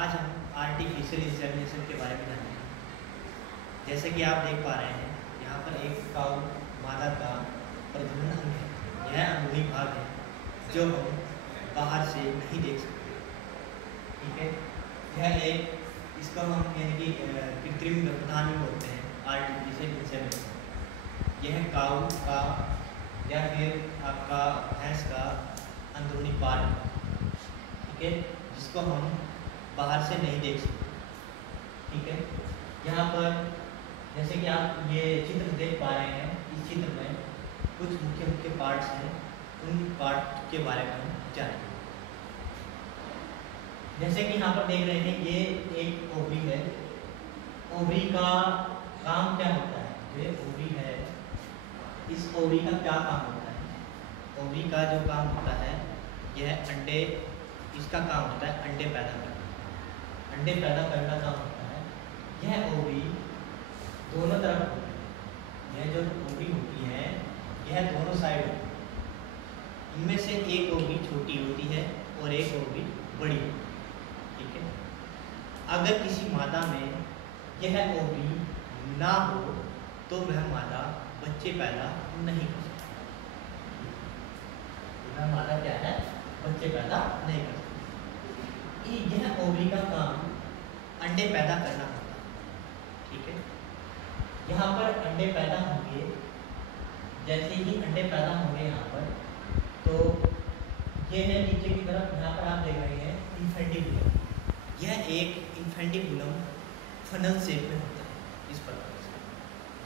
आज हम artificial insemination के बारे में जानेंगे। जैसे कि आप देख पा रहे हैं, यहाँ पर एक काऊ मादा का प्रजनन अंग है। यह अंदरूनी भाग है जो हम बाहर से नहीं देख सकते। ठीक है, यह एक इसको हम यानी कि कृत्रिम गर्भधान भी बोलते हैं, आर्टिफिशियल इंसेमिनेशन। यह काऊ का या फिर आपका भैंस का अंदरूनी पार्ट है, ठीक है, जिसको हम बाहर से नहीं देख सकते। ठीक है, यहाँ पर जैसे कि आप ये चित्र देख पा रहे हैं, इस चित्र में कुछ मुख्य मुख्य पार्ट्स हैं, उन पार्ट के बारे में हम जानेंगे। जैसे कि यहाँ पर देख रहे हैं, ये एक ओवरी है। ओवरी का काम क्या होता है? ये ओवरी है, इस ओवरी का क्या काम होता है? ओवरी का जो काम होता है, यह अंडे, इसका काम होता है अंडे पैदा करना। अंडे पैदा करना काम होता है। यह ओवरी दोनों तरफ होती है। यह जो ओवरी होती है, यह दोनों साइड होती है। इनमें से एक ओवरी छोटी होती है और एक ओवरी बड़ी होती है। ठीक है, अगर किसी मादा में यह ओवरी ना हो तो वह मादा बच्चे पैदा नहीं कर सकती। वह मादा क्या है? बच्चे पैदा नहीं कर सकती। यह ओवरी का काम अंडे पैदा करना होता है। ठीक है, यहाँ पर अंडे पैदा होंगे। जैसे ही अंडे पैदा होंगे यहाँ पर, तो ये है नीचे की तरफ, यहाँ पर आप देख रहे हैं इन्फेंटिबुलम। यह एक इन्फेंटिबुलम फनल शेप में होता है। इस प्रकार से,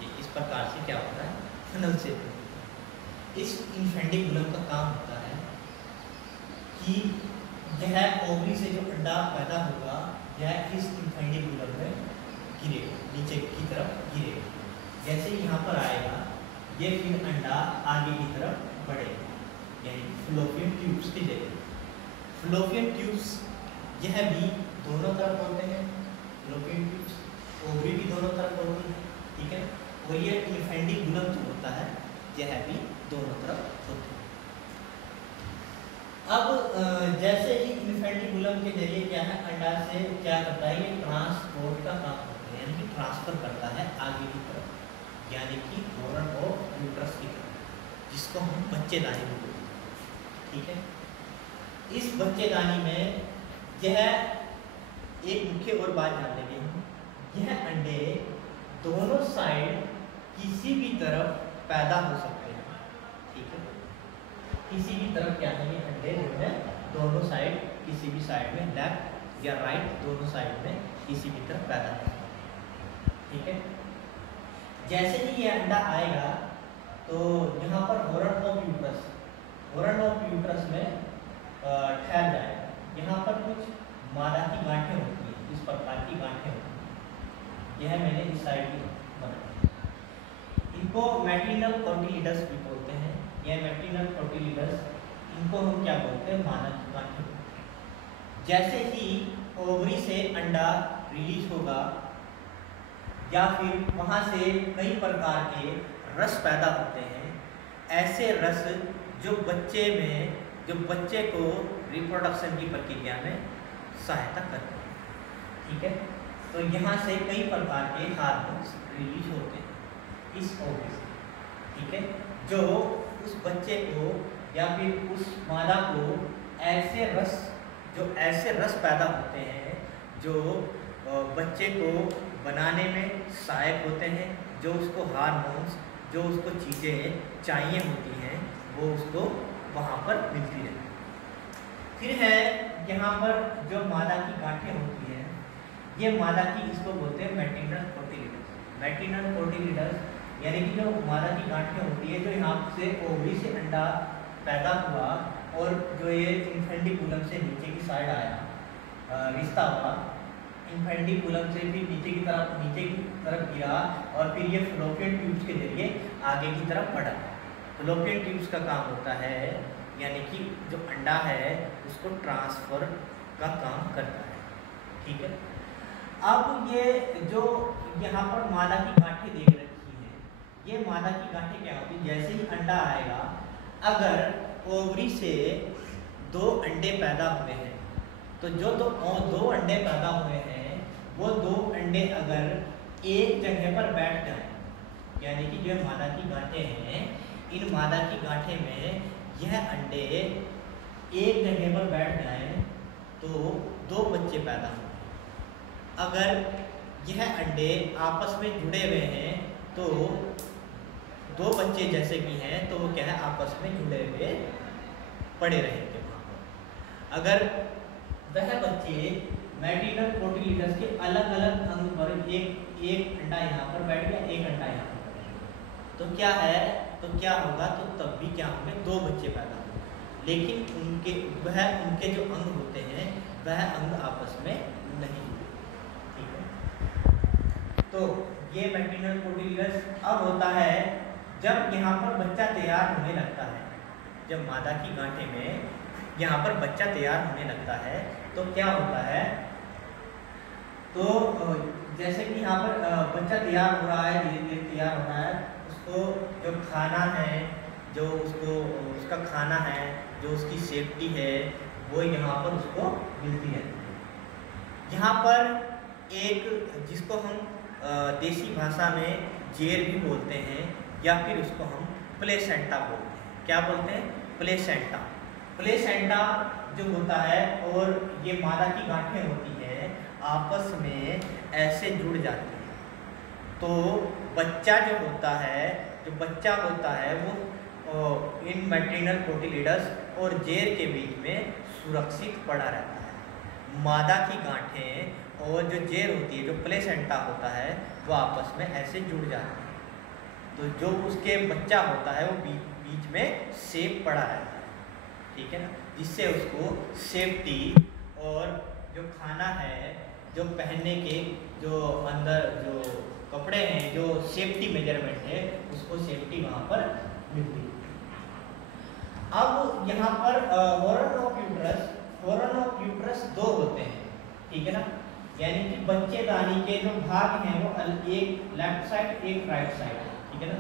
ये इस प्रकार से क्या होता है? फनल शेप में होता है। इस इन्फेंटिबुलम का काम होता है कि यह ओवरी से जो अंडा पैदा होगा, यह इस इन्फेंटिबुलम में गिरेगा, नीचे की तरफ गिरेगा। जैसे यहाँ पर आएगा, ये फिर अंडा आगे की तरफ बढ़ेगा, यानी फ्लोपियन ट्यूब्स की जगह। फ्लोपियन ट्यूब्स यह भी दोनों तरफ होते हैं। फ्लोपियन ट्यूब्स ओवरी भी दोनों तरफ होती है। ठीक है, और ये इन्फेंटिबुलम जो होता है, यह भी दोनों तरफ होते हैं। अब जैसे ही इन्फेंटिबुलम के जरिए क्या है, अंडा से क्या करता है, ये ट्रांसपोर्ट का काम करता है, यानी कि ट्रांसफर करता है आगे की तरफ, यानी कि हॉर्न ऑफ यूट्रस की तरफ, जिसको हम बच्चेदानी बोलते हैं। ठीक है, इस बच्चेदानी में यह एक मुख्य और बात जान लेंगे हम, यह अंडे दोनों साइड किसी भी तरफ पैदा हो सकते हैं। ठीक है, किसी भी तरफ क्या है, ये अंडे जो है दोनों साइड, किसी भी साइड में, लेफ्ट या राइट, दोनों साइड में किसी भी तरफ पैदा हो सकते हैं। ठीक है, जैसे ही ये अंडा आएगा तो यहाँ पर horn of uterus, horn of uterus में ठहर जाएगा। यहाँ पर कुछ मादा की गांठें होती हैं, इस प्रकार की गांठें होती हैं। यह मैंने इस साइड की बनाई। इनको मैट्रिनल कोटिलिडस भी बोलते हैं। यह मैट्रिनल कोटिलिडस, इनको हम क्या बोलते हैं? मादा की गांठें। जैसे ही ओवरी से अंडा रिलीज होगा या फिर वहाँ से कई प्रकार के रस पैदा होते हैं, ऐसे रस जो बच्चे में, जो बच्चे को रिप्रोडक्शन की प्रक्रिया में सहायता करते हैं। ठीक है, तो यहाँ से कई प्रकार के हार्मोन्स रिलीज होते हैं इस ओवरी से। ठीक है, जो उस बच्चे को या फिर उस मादा को ऐसे रस, जो ऐसे रस पैदा होते हैं जो बच्चे को बनाने में सहायक होते हैं, जो उसको हार्मोन्स, जो उसको चीज़ें चाहिए होती हैं, वो उसको वहाँ पर मिलती रहती है। फिर है यहाँ पर जो मादा की गांठें होती हैं, ये मादा की, इसको बोलते हैं मैट्रिनल कोटिलिडस। मैट्रिनल कोटिलिडस यानी कि जो मादा की गांठें होती है, जो यहाँ से ओवरी से अंडा पैदा हुआ और जो ये इन्फेंटिबुलम से नीचे की साइड आया, रिश्ता हुआ, इन्फेंटिबुलम से फिर नीचे की तरफ गिरा और फिर ये फ्लोपियन ट्यूब्स के जरिए आगे की तरफ बढ़ा। फ्लोपियन ट्यूब्स का काम होता है, यानी कि जो अंडा है उसको ट्रांसफर का काम करता है। ठीक है, अब ये जो यहाँ पर मादा की गांठें देख रखी हैं, ये मादा की गांठें क्या होती है? जैसे ही अंडा आएगा, अगर ओवरी से 2 अंडे पैदा हुए हैं तो जो दो अंडे पैदा हुए हैं वो दो अंडे अगर एक जगह पर बैठ जाए, यानी कि जो मादा की गांठें हैं, इन मादा की गांठें में यह अंडे एक जगह पर बैठ जाएं तो दो बच्चे पैदा होंगे। अगर यह अंडे आपस में जुड़े हुए हैं तो दो बच्चे जैसे भी हैं तो वो क्या है, आपस में जुड़े हुए पड़े रहेंगे वहाँ पर। अगर वह बच्चे मैट्रिनल कोटिलिडस के अलग अलग अंग पर एक अंडा यहाँ पर बैठ गया, एक अंडा यहाँ पर बैठ गया, तो क्या है, तो क्या होगा, तो तब भी क्या होंगे, दो बच्चे पैदा होंगे, लेकिन उनके जो अंग होते हैं वह अंग आपस में नहीं जुड़े। ठीक है, तो ये मैट्रिनल कोटिलिडस अब होता है जब यहाँ पर बच्चा तैयार होने लगता है। जब मादा की गांठें में यहाँ पर बच्चा तैयार होने लगता है तो क्या होता है, तो जैसे कि यहाँ पर बच्चा तैयार हो रहा है, धीरे धीरे तैयार हो रहा है, उसको जो खाना है, जो उसका खाना है, जो उसकी सेफ्टी है, वो यहाँ पर उसको मिलती रहती है। यहाँ पर एक जिसको हम देसी भाषा में जेर भी बोलते हैं या फिर उसको हम प्लेसेंटा बोलते हैं। क्या बोलते हैं? प्लेसेंटा। प्लेसेंटा जो होता है और ये मादा की गांठें होती है आपस में ऐसे जुड़ जाती हैं, तो बच्चा जो होता है वो इन मैट्रिनल कोटिलिडस और जेर के बीच में सुरक्षित पड़ा रहता है। मादा की गांठें और जो जेर होती है, जो प्लेसेंटा होता है, वो आपस में ऐसे जुड़ जाते हैं, तो जो उसके बच्चा होता है वो बीच में सेफ पड़ा रहता है। ठीक है ना, जिससे उसको सेफ्टी और जो खाना है, जो पहनने के जो अंदर जो कपड़े हैं, जो सेफ्टी मेजरमेंट है, उसको सेफ्टी वहाँ पर मिलती है। अब यहाँ पर हॉर्न ऑफ यूट्रस दो होते हैं। ठीक है ना, यानी कि बच्चेदानी के जो भाग हैं वो एक लेफ्ट साइड एक राइट साइड, ठीक है ना,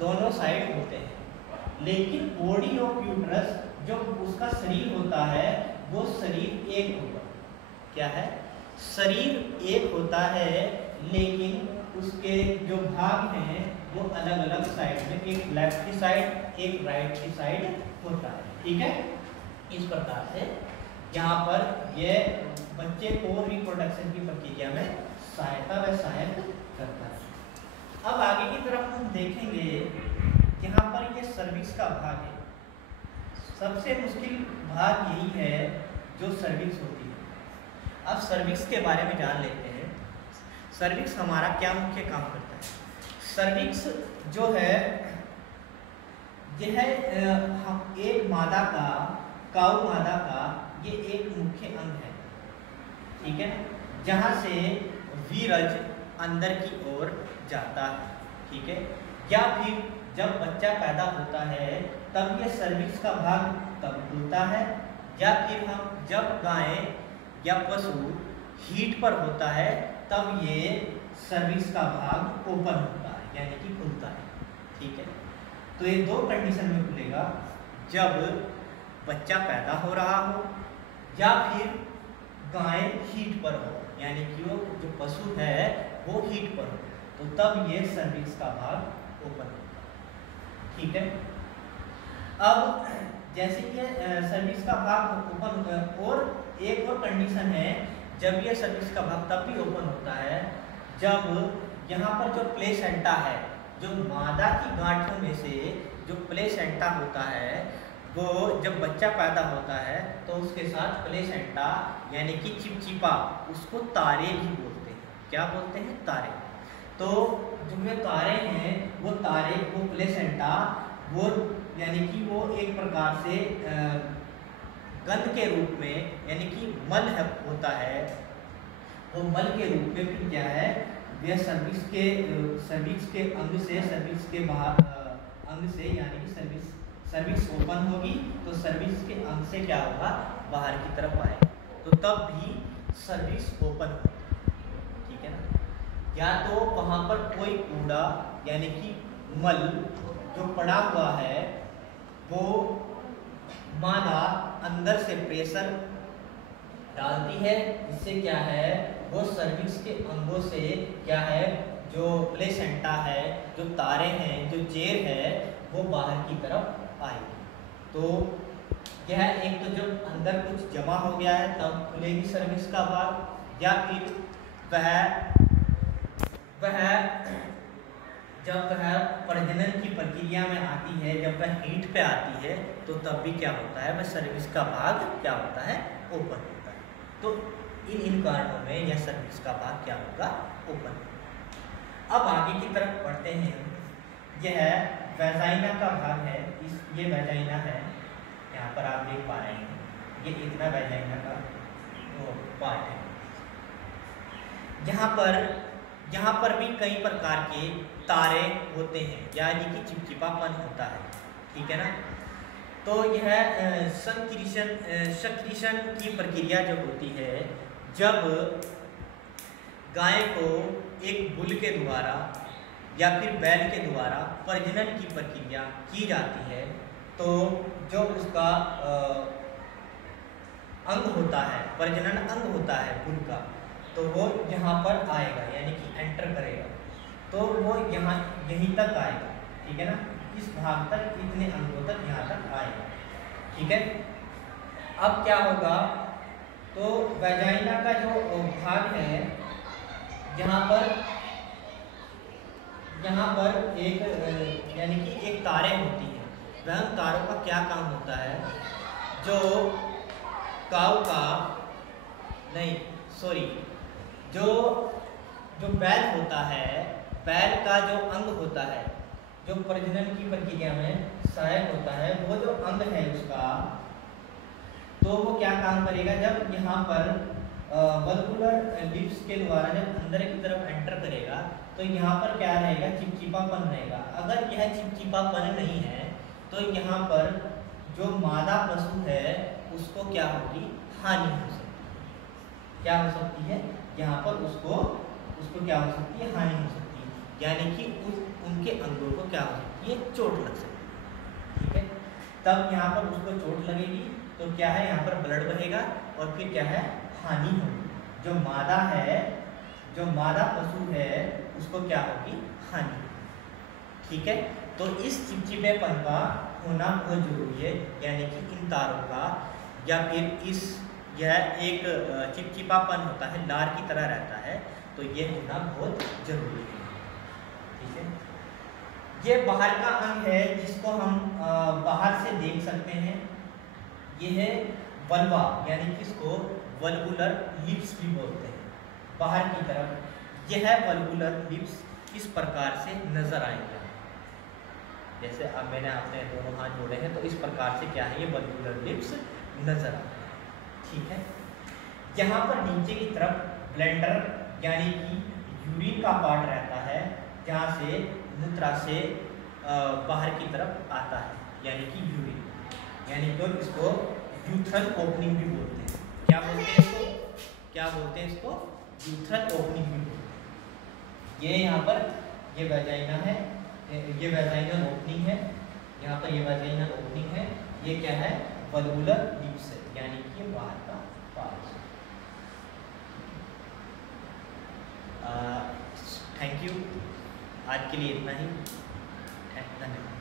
दोनों साइड होते हैं। लेकिन बॉडी ऑफ यूट्रस जो उसका शरीर होता है वो शरीर एक होगा। क्या है? शरीर एक होता है, लेकिन उसके जो भाग हैं वो अलग अलग साइड में, एक लेफ्ट की साइड एक राइट की साइड होता है। ठीक है, इस प्रकार से यहाँ पर यह बच्चे को रिप्रोडक्शन की प्रक्रिया में सहायक करता है। अब आगे की तरफ हम देखेंगे, यहाँ पर ये सर्विक्स का भाग है। सबसे मुश्किल भाग यही है जो सर्विक्स होती है। अब सर्विक्स के बारे में जान लेते हैं। सर्विक्स हमारा क्या मुख्य काम करता है? सर्विक्स जो है यह एक मादा का, काऊ मादा का ये एक मुख्य अंग है। ठीक है, जहाँ से वीरज अंदर की ओर जाता है। ठीक है, या फिर जब बच्चा पैदा होता है तब यह सर्विक्स का भाग तब खुलता है, या फिर हम जब गाय या पशु हीट पर होता है तब ये सर्विक्स का भाग ओपन होता है, यानी कि खुलता है। ठीक है, तो ये दो कंडीशन में खुलेगा, जब बच्चा पैदा हो रहा हो या फिर गाय हीट पर हो, यानी कि वो जो पशु है वो हीट पर हो, तो तब ये सर्विक्स का भाग ओपन होता है। ठीक है, अब जैसे कि सर्विक्स का भाग ओपन होता है, और एक और कंडीशन है जब ये सर्विक्स का भाग तब भी ओपन होता है जब यहाँ पर जो प्लेसेंटा है, जो मादा की गांठों में से जो प्लेसेंटा होता है, वो जब बच्चा पैदा होता है तो उसके साथ प्लेसेंटा यानी कि चिपचिपा, उसको तारे भी बोलते हैं। क्या बोलते हैं? तारे। तो जो ये तारे हैं वो तारे, वो प्लेसेंटा, वो यानी कि वो एक प्रकार से गंध के रूप में, यानी कि मल होता है, वो मल के रूप में फिर क्या है, वह सर्विक्स के अंग से, सर्विक्स के बाहर अंग से, यानी कि सर्विक्स ओपन होगी तो सर्विक्स के अंग से क्या होगा, बाहर की तरफ आएगा, तो तब भी सर्विक्स ओपन होगी। ठीक है ना, या तो वहाँ पर कोई कूड़ा यानी कि मल जो पड़ा हुआ है वो मादा अंदर से प्रेशर डालती है। इससे क्या है, वो सर्विक्स के अंगों से क्या है, जो प्लेसेंटा है, जो तारे हैं, जो जेर है, वो बाहर की तरफ आएगी। तो यह एक तो जब अंदर कुछ जमा हो गया है तब खुलेगी सर्विक्स का भाग, या फिर वह जब वह प्रजनन की प्रक्रिया में आती है, जब वह हीट पे आती है, तो तब भी क्या होता है, वह सर्विक्स का भाग क्या होता है, ओपन होता है। तो इन कारणों में यह सर्विक्स का भाग क्या होगा, ओपन। अब आगे की तरफ बढ़ते हैं। यह वेजाइना का भाग है। ये वेजाइना है, यहाँ पर आप देख पा रहे हैं, ये इतना वेजाइना का पार्ट है। यहाँ पर भी कई प्रकार के तारे होते हैं, यानी कि चिपचिपापन होता है, ठीक है ना। तो यह सक्रीशन की प्रक्रिया जब होती है, जब गाय को एक बुल के द्वारा या फिर बैल के द्वारा प्रजनन की प्रक्रिया की जाती है, तो जो उसका अंग होता है, प्रजनन अंग होता है बुल का, तो वो यहाँ पर आएगा, यानी कि एंटर करेगा, तो वो यहीं तक आएगा, ठीक है ना। इस भाग तक, इतने अंगों तक यहाँ तक आएगा, ठीक है। अब क्या होगा, तो वेजाइना का जो भाग है, यहाँ पर एक यानी कि एक तारे होती है। वह तारों का क्या काम होता है, जो काऊ का जो बैल होता है, बैल का जो अंग होता है, जो प्रजनन की प्रक्रिया में सहायक होता है, वो जो अंग है उसका, तो वो क्या काम करेगा, जब यहाँ पर वल्कुलर लिप्स के द्वारा जब अंदर की तरफ एंटर करेगा, तो यहाँ पर क्या रहेगा, चिपचिपापन रहेगा। अगर यह चिपचिपापन नहीं है, तो यहाँ पर जो मादा पशु है उसको क्या होगी, हानि हो सकती है। क्या हो सकती है, यहाँ पर उसको क्या हो सकती है, हानि हो सकती है, यानी कि उनके अंगों को क्या हो सकती है, चोट लग सकती है, ठीक है। तब यहाँ पर उसको चोट लगेगी, तो क्या है, यहाँ पर ब्लड बहेगा और फिर क्या है, हानि होगी। जो मादा है, जो मादा पशु है, उसको क्या होगी, हानि, ठीक है। तो इस चिपचिपेपन का होना बहुत जरूरी है, यानी कि इन तारों का, या फिर यह एक चिपचिपापन होता है, लार की तरह रहता है, तो ये होना बहुत जरूरी है, ठीक है। ये बाहर का अंग है, जिसको हम बाहर से देख सकते हैं। ये है वल्वा, यानी कि इसको वल्गुलर लिप्स भी बोलते हैं। बाहर की तरफ यह वल्गुलर लिप्स इस प्रकार से नजर आएंगे। जैसे अब मैंने अपने दोनों हाथ जोड़े हैं, तो इस प्रकार से क्या है, ये वल्गुलर लिप्स नजर आते हैं, ठीक है। यहाँ पर नीचे की तरफ ब्लैंडर यानी कि यूरिन का पार्ट रहता है, जहाँ से मूत्राशय बाहर की तरफ आता है, यानी कि यूरिन, यानी तो इसको यूथ्रल ओपनिंग भी बोलते हैं। क्या बोलते हैं इसको, यूथ्रल ओपनिंग भी बोलते हैं। ये यहाँ पर ये वेजाइना है, ये वेजाइनल ओपनिंग है, यहाँ पर ये वेजाइनल ओपनिंग है। ये क्या है, वल्गुलर लिप्स है, यानी कि बाहर का पार्ट। थैंक यू, आज के लिए इतना ही, धन्यवाद।